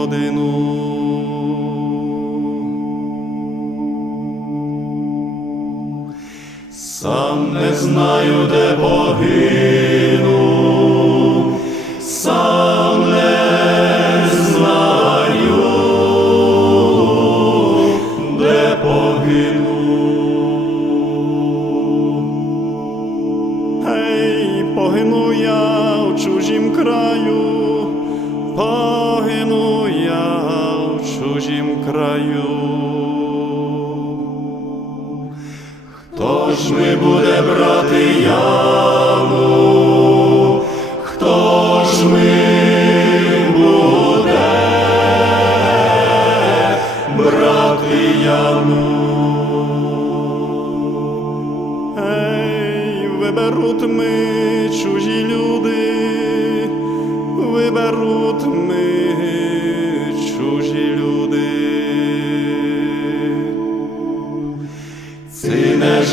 годину. Сам не знаю, де погину, сам не знаю, де погину. Гей, погину я в чужім краю, краю. Хто ж ми буде брати яму? Хто ж ми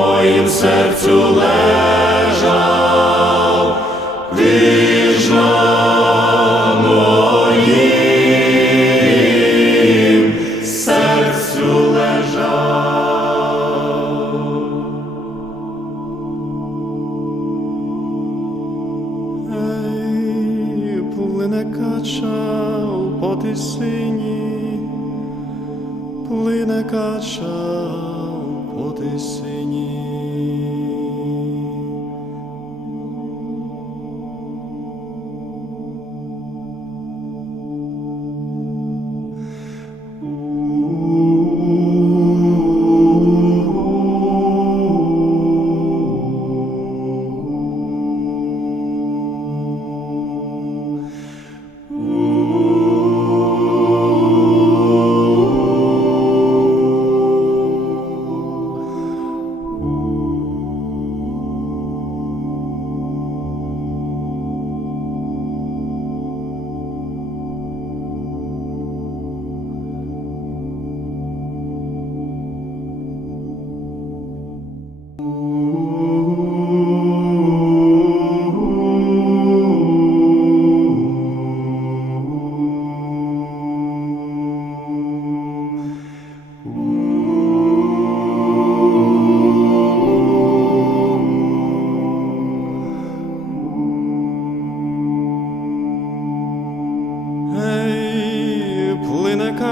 Моїм серцю лежав, ти моїм серцю лежав. Ей, плине кача по тисині, плине кача по тисині.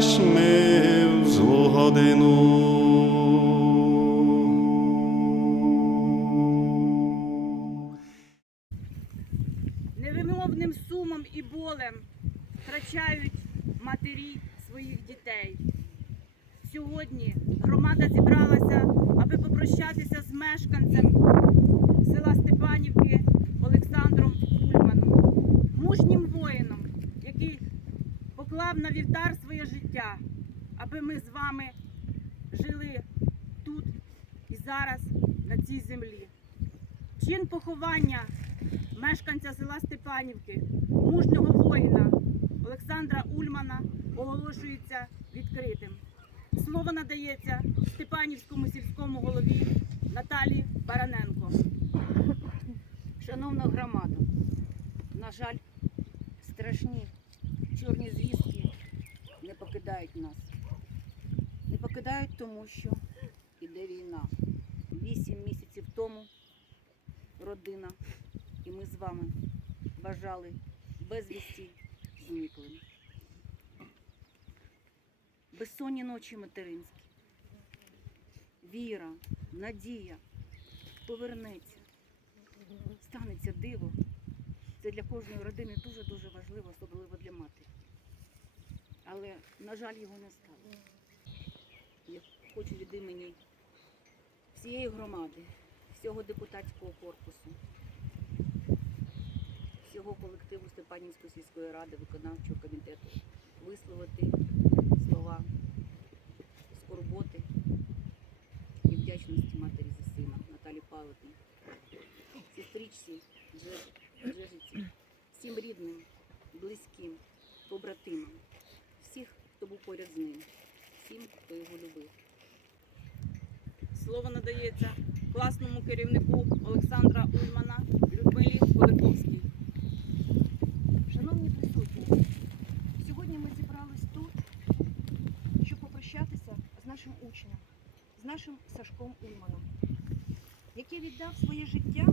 залаєш ми в злу годину. невимовним сумом і болем втрачають матері своїх дітей. Сьогодні громада зібралася, аби попрощатися з мешканцем села Степанівки Олександром Кульманом, мужнім поклав на вівтар своє життя, аби ми з вами жили тут і зараз на цій землі. Чин поховання мешканця села Степанівки, мужнього воїна Олександра Ульмана оголошується відкритим. Слово надається Степанівському сільському голові Наталі Бараненко. Шановна громада, на жаль, страшні чорні звістки покидають нас. Не покидають тому, що іде війна. Вісім місяців тому родина і ми з вами бажали безвісті зниклим. Безсонні ночі материнські. Віра, надія повернеться станеться диво. Це для кожної родини дуже-дуже важливо, особливо для матері. Але, на жаль, його не стало. Я хочу від імені всієї громади, всього депутатського корпусу, всього колективу Степанівської сільської ради, виконавчого комітету висловити слова скорботи і вдячності матері за сина Наталі Павлівні сестричці Дже- Джежиці, всім рідним, близьким, побратимам, хто був поряд з ним, всім, хто його любив. Слово надається класному керівнику Олександра Ульмана Людмилі Куликовській. Шановні присутні, сьогодні ми зібрались тут, щоб попрощатися з нашим учнем, з нашим Сашком Ульманом, який віддав своє життя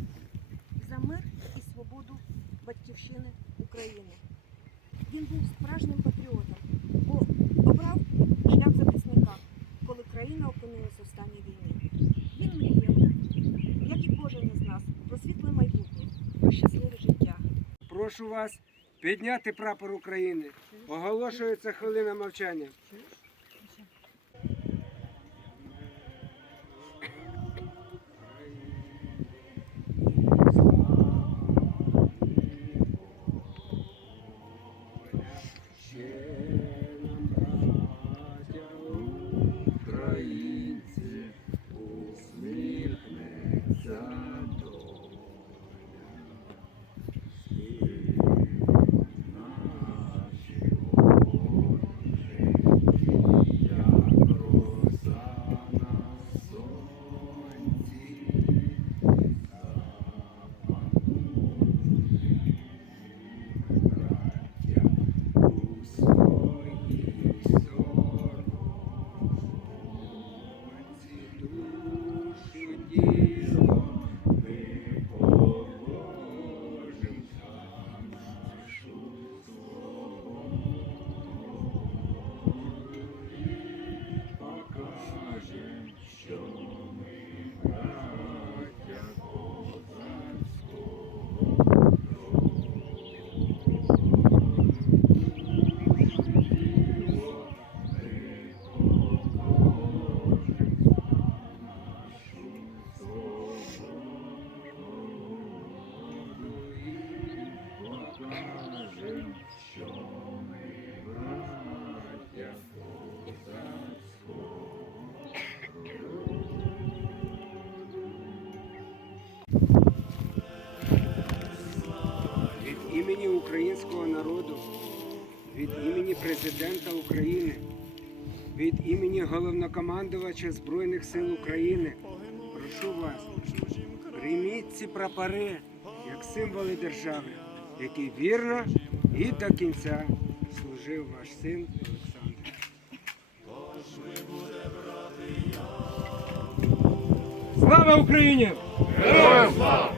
за мир і свободу батьківщини України. Він був справжнім патріотом, Прошу вас підняти прапор України. Оголошується хвилина мовчання. Українського народу, від імені президента України, від імені головнокомандувача Збройних сил України. Прошу вас, прийміть ці прапори як символи держави, які вірно і до кінця служив ваш син Олександр. Слава Україні! Героям слава!